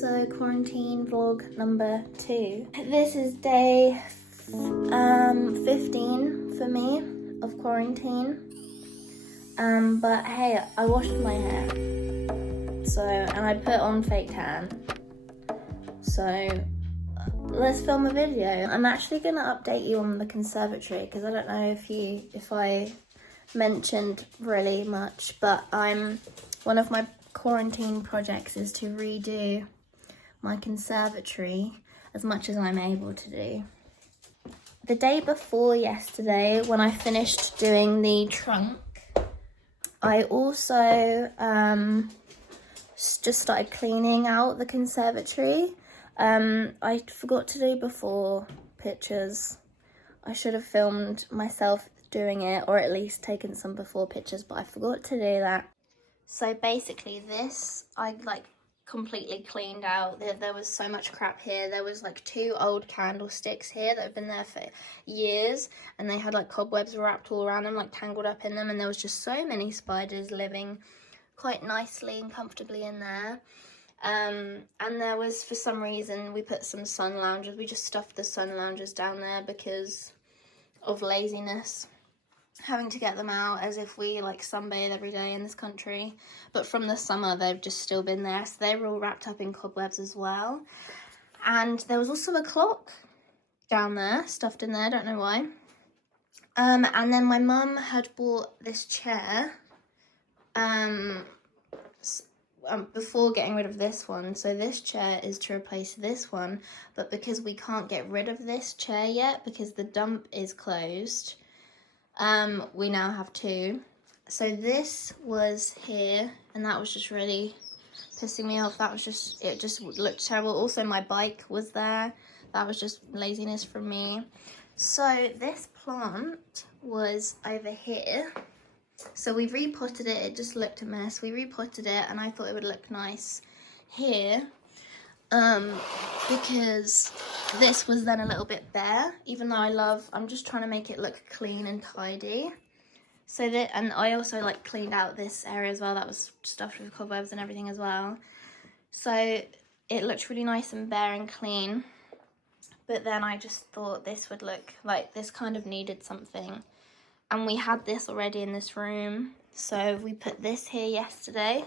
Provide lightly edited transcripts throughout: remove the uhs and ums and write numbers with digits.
So quarantine vlog number 2. This is day 15 for me of quarantine. But hey, I washed my hair. And I put on fake tan. So let's film a video. I'm actually gonna update you on the conservatory because I don't know if I mentioned really much, but one of my quarantine projects is to redo my conservatory as much as I'm able to do. The day before yesterday, when I finished doing the trunk, I also just started cleaning out the conservatory. I forgot to do before pictures. I should have filmed myself doing it, or at least taken some before pictures, but I forgot to do that. So basically this, I completely cleaned out. There was so much crap here. There was 2 old candlesticks here that have been there for years, and they had cobwebs wrapped all around them, tangled up in them, and there was just so many spiders living quite nicely and comfortably in there. And there was, for some reason, we put some sun loungers. We just stuffed the sun loungers down there because of laziness, having to get them out as if we sunbathe every day in this country. But from the summer they've just still been there, so they were all wrapped up in cobwebs as well. And there was also a clock down there, stuffed in there, don't know why. And then my mum had bought this chair before getting rid of this one. So this chair is to replace this one, but because we can't get rid of this chair yet because the dump is closed, we now have 2. So this was here, and that was just really pissing me off. It just looked terrible. Also my bike was there. That was just laziness from me. So this plant was over here. So we repotted it. It just looked a mess. We repotted it, and I thought it would look nice here, because this was then a little bit bare, even though I'm just trying to make it look clean and tidy. So that, and I also cleaned out this area as well. That was stuffed with cobwebs and everything as well. So it looked really nice and bare and clean. But then I just thought this would look this kind of needed something. And we had this already in this room. So we put this here yesterday,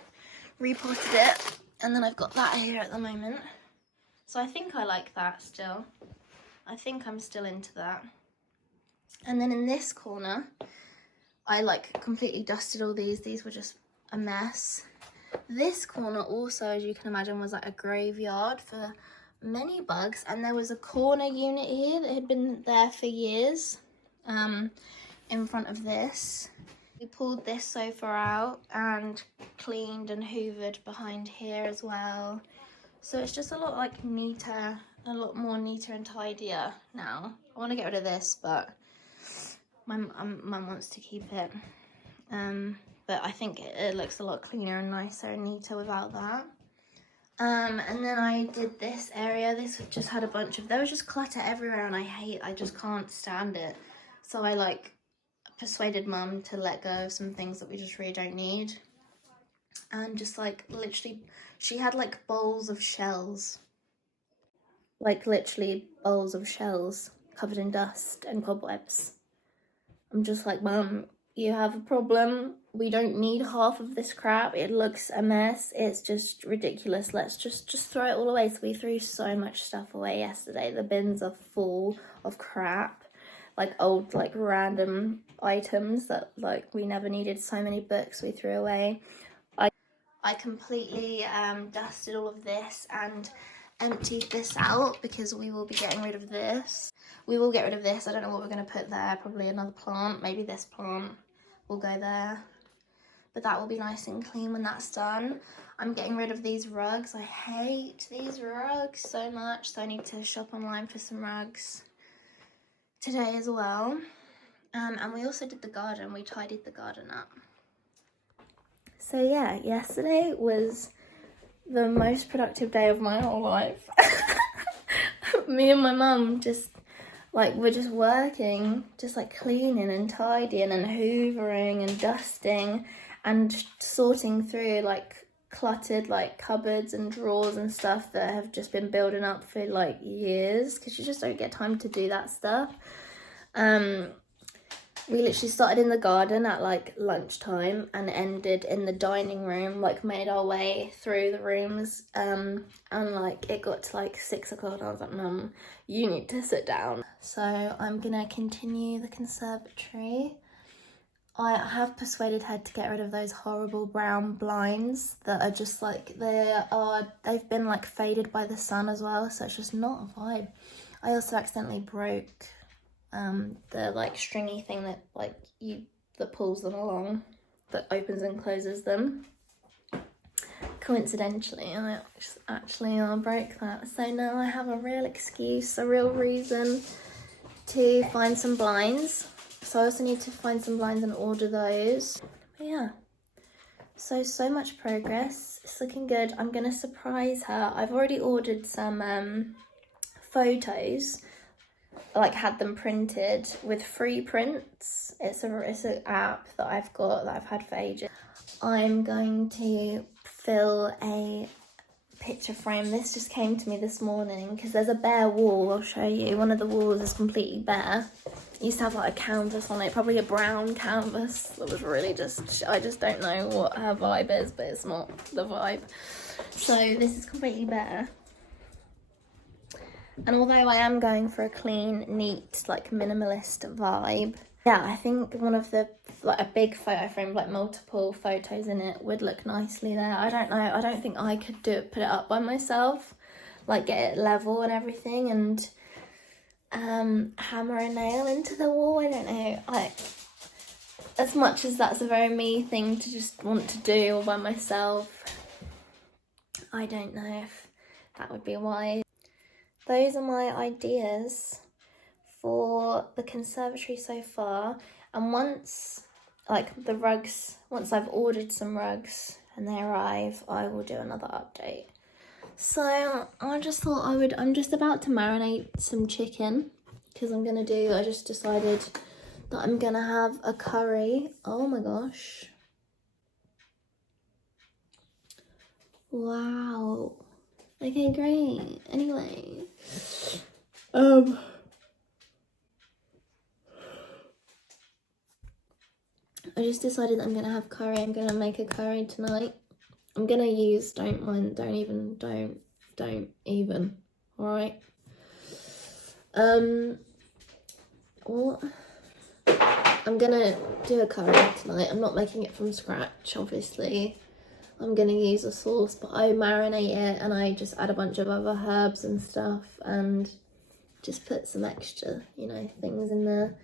repotted it, and then I've got that here at the moment. So I think I like that still. I think I'm still into that. And then in this corner, I completely dusted all these. These were just a mess. This corner also, as you can imagine, was a graveyard for many bugs. And there was a corner unit here that had been there for years. In front of this. We pulled this sofa out and cleaned and hoovered behind here as well. So it's just a lot neater, a lot more neater and tidier now. I want to get rid of this, but my mum wants to keep it. But I think it looks a lot cleaner and nicer and neater without that. And then I did this area. This just had a bunch of, there was just clutter everywhere, and I just can't stand it. So I persuaded mum to let go of some things that we just really don't need, and just literally she had bowls of shells, literally bowls of shells covered in dust and cobwebs. I'm just Mum, you have a problem. We don't need half of this crap. It looks a mess. It's just ridiculous. Let's just throw it all away. So we threw so much stuff away yesterday. The bins are full of crap, old random items that we never needed. So many books we threw away. I completely dusted all of this and emptied this out because we will be getting rid of this. We will get rid of this. I don't know what we're going to put there. Probably another plant. Maybe this plant will go there. But that will be nice and clean when that's done. I'm getting rid of these rugs. I hate these rugs so much. So I need to shop online for some rugs today as well. And we also did the garden. We tidied the garden up. So yeah, yesterday was the most productive day of my whole life. Me and my mum just we're just working, just cleaning and tidying and hoovering and dusting and sorting through cluttered like cupboards and drawers and stuff that have just been building up for like years, because you just don't get time to do that stuff. We literally started in the garden at like lunchtime and ended in the dining room, like made our way through the rooms, and like it got to like 6 o'clock and I was like, Mum, you need to sit down. So I'm gonna continue the conservatory. I have persuaded her to get rid of those horrible brown blinds that are just like, they've been like faded by the sun as well, so it's just not a vibe. I also accidentally broke the like stringy thing that like that pulls them along, that opens and closes them. Coincidentally, I broke that, so now I have a real excuse, a real reason to find some blinds. So I also need to find some blinds and order those. But yeah, so much progress. It's looking good. I'm gonna surprise her. I've already ordered some photos, like had them printed with free prints. It's an app that I've got that I've had for ages. I'm going to fill a picture frame. This just came to me this morning because there's a bare wall. I'll show you. One of the walls is completely bare. It used to have like a canvas on it, probably a brown canvas that was really just, I just don't know what her vibe is, but it's not the vibe. So this is completely bare. And although I am going for a clean, neat, like minimalist vibe, yeah, I think one of the, like a big photo frame with like multiple photos in it would look nicely there. I don't know, I don't think I could put it up by myself, like get it level and everything, and hammer a nail into the wall. I don't know, like, as much as that's a very me thing to just want to do all by myself, I don't know if that would be wise. Those are my ideas for the conservatory so far, and once like the rugs, once I've ordered some rugs and they arrive, I will do another update. So I just thought I'm just about to marinate some chicken, because I just decided that I'm gonna have a curry. Oh my gosh. Wow. Okay, great. Anyway. I just decided that I'm gonna have curry. I'm gonna make a curry tonight. I'm gonna use, don't even, alright? What? I'm gonna do a curry tonight. I'm not making it from scratch, obviously. I'm gonna use a sauce, but I marinate it and I just add a bunch of other herbs and stuff and just put some extra, things in there.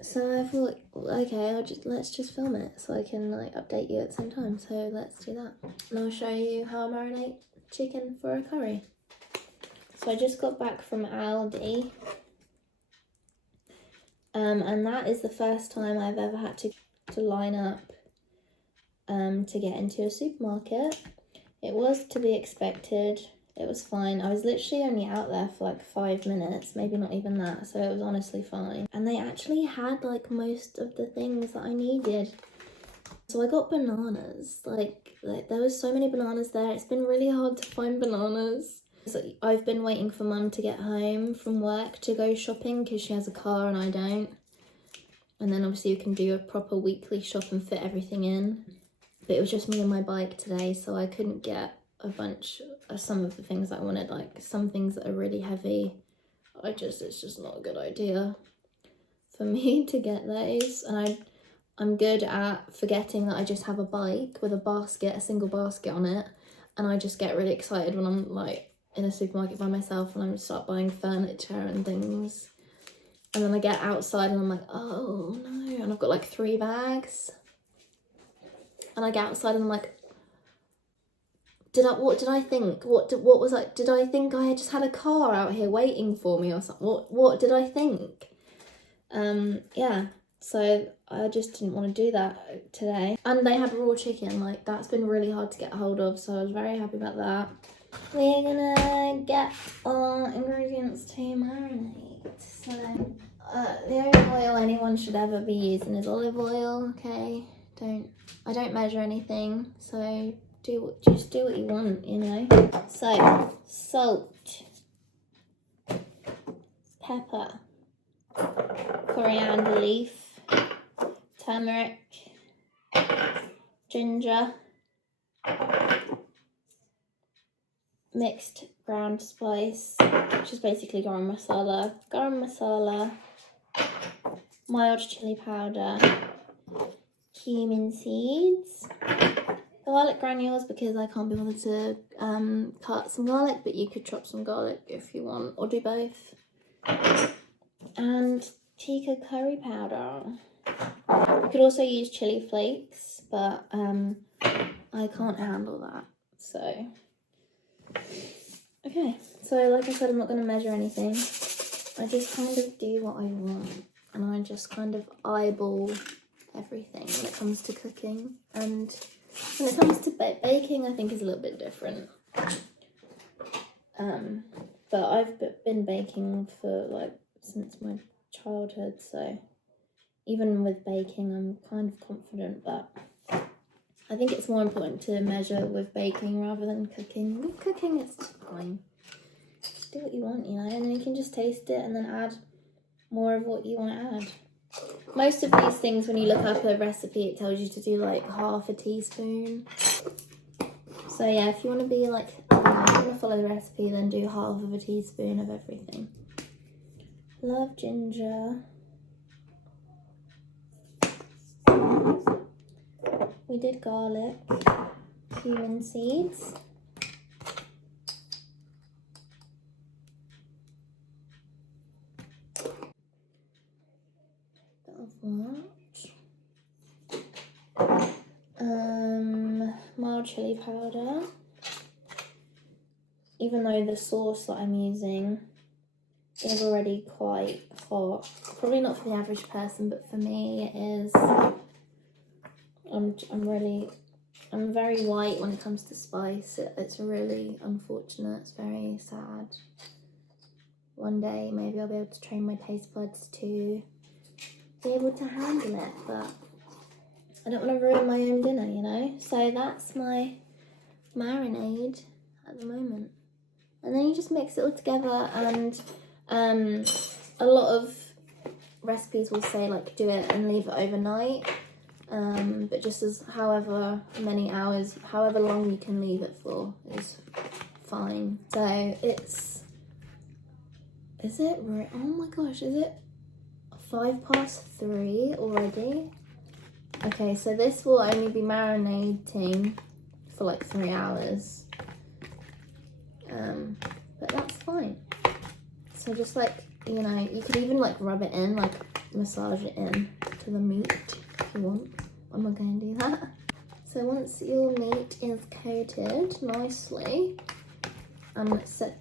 So I thought, okay, let's just film it so I can like update you at the same time. So let's do that. And I'll show you how I marinate chicken for a curry. So I just got back from Aldi. And that is the first time I've ever had to line up to get into a supermarket. It was to be expected. It was fine. I was literally only out there for like 5 minutes, maybe not even that, so it was honestly fine. And they actually had like most of the things that I needed. So I got bananas. Like there was so many bananas there. It's been really hard to find bananas. So I've been waiting for Mum to get home from work to go shopping because she has a car and I don't. And then obviously you can do a proper weekly shop and fit everything in. But it was just me and my bike today, so I couldn't get a bunch of some of the things that I wanted, like some things that are really heavy. It's just not a good idea for me to get those. And I'm good at forgetting that I just have a bike with a single basket on it. And I just get really excited when I'm like in a supermarket by myself and I start buying furniture and things. And then I get outside and I'm like, oh no, and I've got like 3 bags. And I get outside and I'm like, what did I think? What was I, did I think I just had a car out here waiting for me or something? What did I think? Yeah, so I just didn't want to do that today. And they had raw chicken, like that's been really hard to get a hold of, so I was very happy about that. We're gonna get our ingredients to marinate. So the only oil anyone should ever be using is olive oil, okay? I don't measure anything, so just do what you want, you know. So salt, pepper, coriander leaf, turmeric, ginger, mixed ground spice, which is basically garam masala, mild chili powder, cumin seeds, garlic granules because I can't be bothered to cut some garlic, but you could chop some garlic if you want, or do both, and chico curry powder. You could also use chili flakes, but I can't handle that, so. Okay, so like I said, I'm not going to measure anything. I just kind of do what I want, and I just kind of eyeball everything when it comes to cooking. And when it comes to baking, I think is a little bit different. But I've been baking for like since my childhood, so even with baking, I'm kind of confident, but I think it's more important to measure with baking rather than cooking. With cooking, it's fine. Just do what you want, you know, and then you can just taste it and then add more of what you want to add. Most of these things, when you look up a recipe, it tells you to do like half a teaspoon. So yeah, if you want to be like, if you want to follow the recipe, then do half of a teaspoon of everything. Love ginger. We did garlic, cumin seeds, bit of that, mild chili powder, even though the sauce that I'm using is already quite hot, probably not for the average person, but for me it is. I'm very white when it comes to spice. It's really unfortunate. It's very sad. One day maybe I'll be able to train my taste buds to be able to handle it, but I don't want to ruin my own dinner, you know. So that's my marinade at the moment, and then you just mix it all together. And a lot of recipes will say like do it and leave it overnight. But just as however many hours, however long you can leave it for is fine. So is it, oh my gosh, is it 3:05 already? Okay, so this will only be marinating for like 3 hours. But that's fine. So just like, you know, you could even like rub it in, like massage it in to the meat if you want. I'm not going to do that. So once your meat is coated nicely,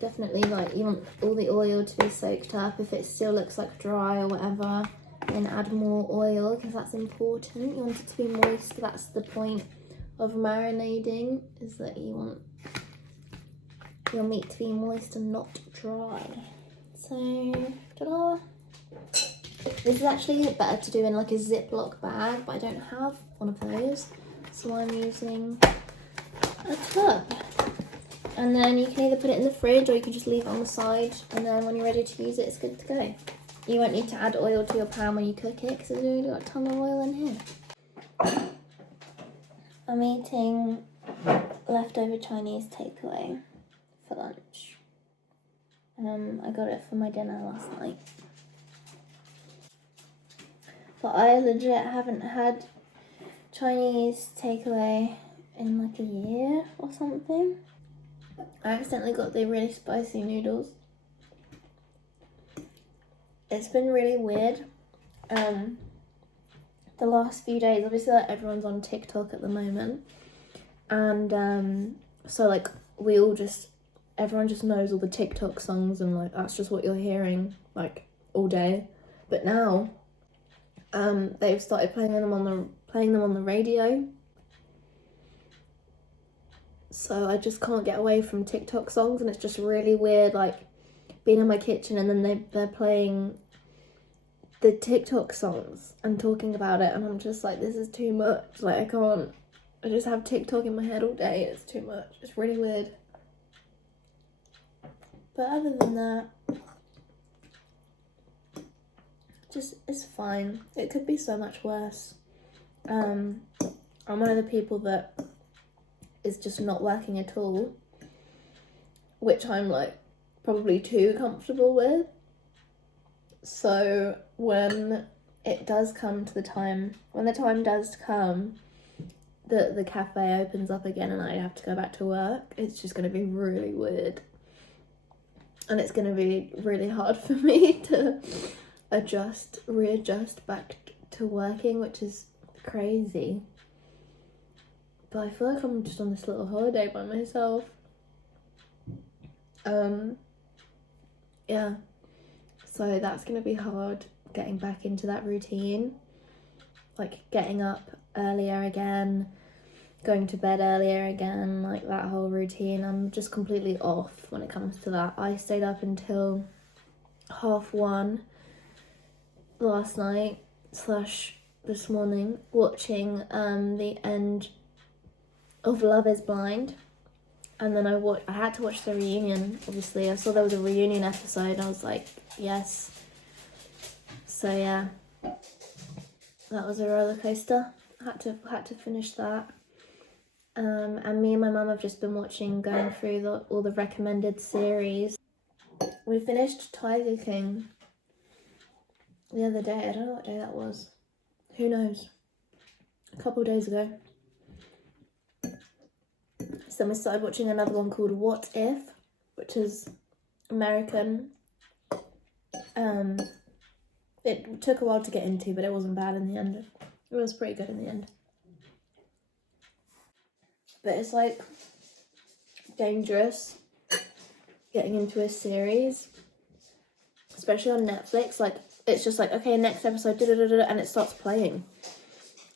definitely like you want all the oil to be soaked up. If it still looks like dry or whatever, then add more oil because that's important. You want it to be moist. That's the point of marinating, is that you want your meat to be moist and not dry. So, ta-da! This is actually better to do in like a Ziploc bag, but I don't have one of those, so I'm using a tub. And then you can either put it in the fridge or you can just leave it on the side, and then when you're ready to use it, it's good to go. You won't need to add oil to your pan when you cook it because there's already got a ton of oil in here. I'm eating leftover Chinese takeaway for lunch. I got it for my dinner last night. But I legit haven't had Chinese takeaway in like a year or something. I accidentally got the really spicy noodles. It's been really weird. The last few days, obviously like everyone's on TikTok at the moment. And so like everyone just knows all the TikTok songs, and like that's just what you're hearing like all day. But now they've started playing them on the radio, so I just can't get away from TikTok songs, and it's just really weird like being in my kitchen and then they're playing the TikTok songs and talking about it, and I'm just like, this is too much. Like, I can't. I just have TikTok in my head all day. It's too much. It's really weird. But other than that, just, it's fine. It could be so much worse. I'm one of the people that is just not working at all, which I'm like probably too comfortable with. So when it does come to the time, when the time does come that the cafe opens up again and I have to go back to work, it's just going to be really weird. And it's going to be really hard for me to readjust back to working, which is crazy. But I feel like I'm just on this little holiday by myself. Yeah. So that's going to be hard, getting back into that routine. Like getting up earlier again, going to bed earlier again, like that whole routine. I'm just completely off when it comes to that. I stayed up until 1:30 last night / this morning watching the end of Love is Blind. And then I had to watch the reunion, obviously. I saw there was a reunion episode and I was like, yes. So yeah, that was a roller coaster. Had to finish that. And me and my mum have just been going through all the recommended series. We finished Tiger King the other day. I don't know what day that was. Who knows? A couple of days ago. So we started watching another one called What If, which is American. It took a while to get into, but it wasn't bad in the end. It was pretty good in the end. But it's like dangerous getting into a series, especially on Netflix. Like, it's just like, okay, next episode, and it starts playing.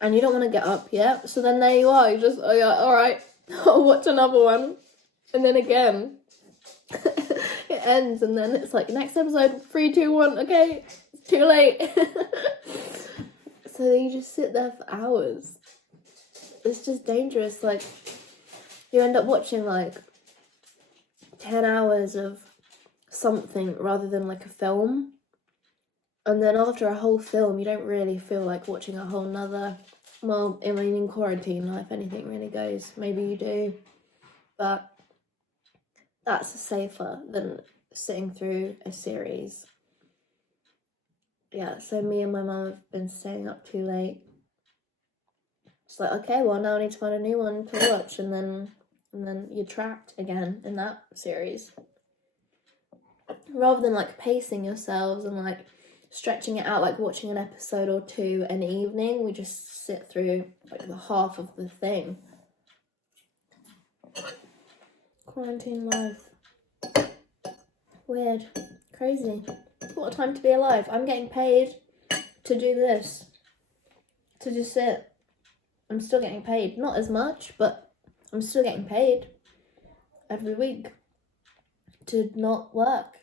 And you don't want to get up yet. So then there you are. You just, oh yeah, all right. I'll watch another one, and then again it ends, and then it's like next episode, 3, 2, 1. Okay, it's too late. So then you just sit there for hours. It's just dangerous. Like, you end up watching like 10 hours of something rather than like a film, and then after a whole film you don't really feel like watching a whole nother. Well, I mean, in quarantine, if anything really goes, maybe you do. But that's safer than sitting through a series. Yeah, so me and my mum have been staying up too late. It's like, okay, well, now I need to find a new one to watch, and then you're trapped again in that series. Rather than like pacing yourselves and like stretching it out, like watching an episode or two an evening, we just sit through like the half of the thing. Quarantine life. Weird. Crazy. What a time to be alive. I'm getting paid to do this. To just sit. I'm still getting paid. Not as much, but I'm still getting paid every week to not work.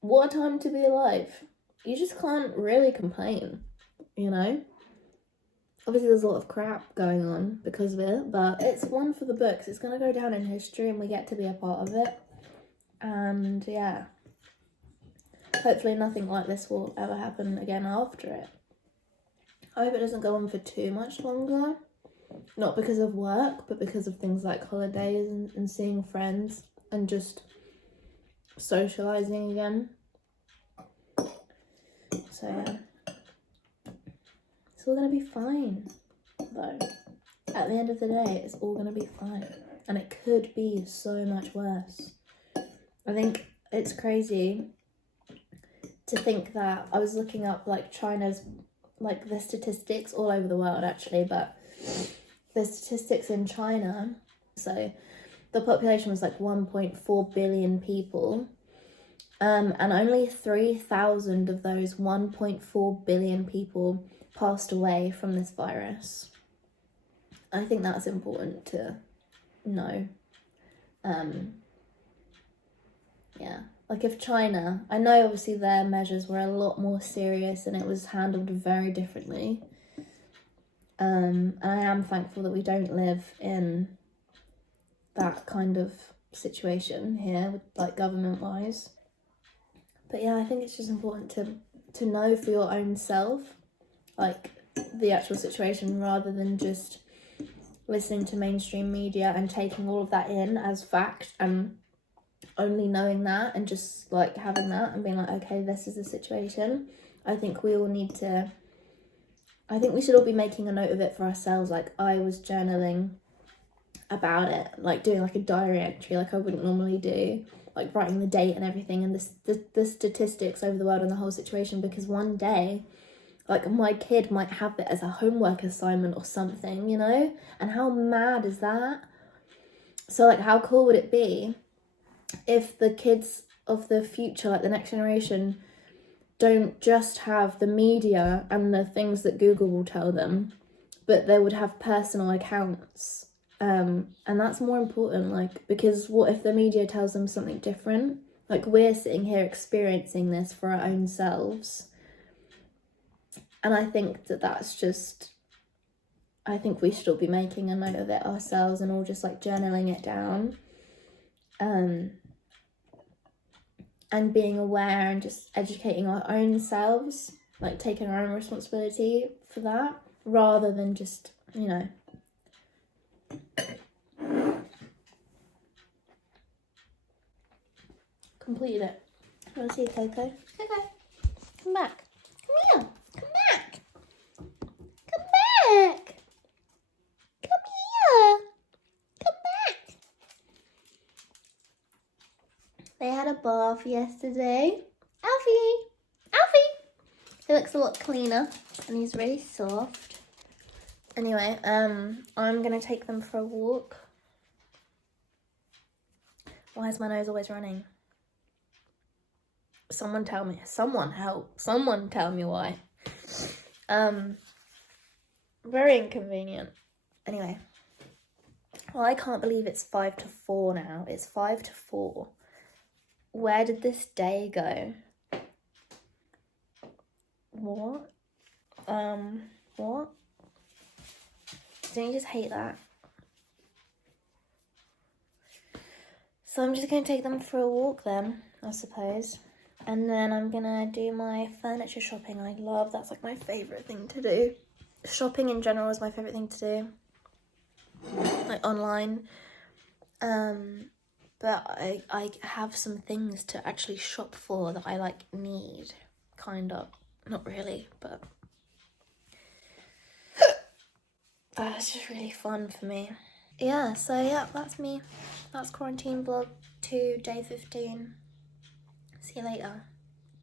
What a time to be alive. You just can't really complain, you know? Obviously there's a lot of crap going on because of it, but it's one for the books. It's going to go down in history and we get to be a part of it. And yeah, hopefully nothing like this will ever happen again after it. I hope it doesn't go on for too much longer. Not because of work, but because of things like holidays and seeing friends and just socializing again. So yeah, it's all gonna be fine though. At the end of the day, it's all gonna be fine, and it could be so much worse. I think it's crazy to think that. I was looking up like China's, like the statistics all over the world actually, but the statistics in China, so the population was like 1.4 billion people, and only 3,000 of those 1.4 billion people passed away from this virus. I think that's important to know. Yeah, like if China, I know obviously their measures were a lot more serious and it was handled very differently. And I am thankful that we don't live in that kind of situation here, with, like, government wise. But yeah, I think it's just important to know for your own self, like, the actual situation, rather than just listening to mainstream media and taking all of that in as fact and only knowing that and just like having that and being like, okay, this is the situation. I think we should all be making a note of it for ourselves. Like, I was journaling about it, like doing like a diary entry like I wouldn't normally do, like writing the date and everything and the statistics over the world and the whole situation, because one day, like, my kid might have it as a homework assignment or something, you know? And how mad is that? So, like, how cool would it be if the kids of the future, like the next generation, don't just have the media and the things that Google will tell them, but they would have personal accounts. And that's more important, like, because what if the media tells them something different? Like, we're sitting here experiencing this for our own selves. And I think that's just, I think we should all be making a note of it ourselves and all just like journaling it down. And being aware and just educating our own selves, like taking our own responsibility for that, rather than just, you know. Completed it. You want to see Coco? Coco, come back. Come here. Come back. Come back. Come here. Come back. They had a bath yesterday. Alfie! Alfie! He looks a lot cleaner and he's really soft. Anyway, I'm gonna take them for a walk. Why is my nose always running? Someone tell me. Someone help. Someone tell me why. Very inconvenient. Anyway. Well, I can't believe it's 5 to 4 now. It's 5 to 4. Where did this day go? What? What? Don't you just hate that? So I'm just going to take them for a walk then, I suppose. And then I'm going to do my furniture shopping. That's like my favourite thing to do. Shopping in general is my favourite thing to do. Like online. But I have some things to actually shop for that I like need. Kind of. Not really, but it's just really fun for me. Yeah, so yeah, that's me. That's quarantine vlog 2, day 15. See you later.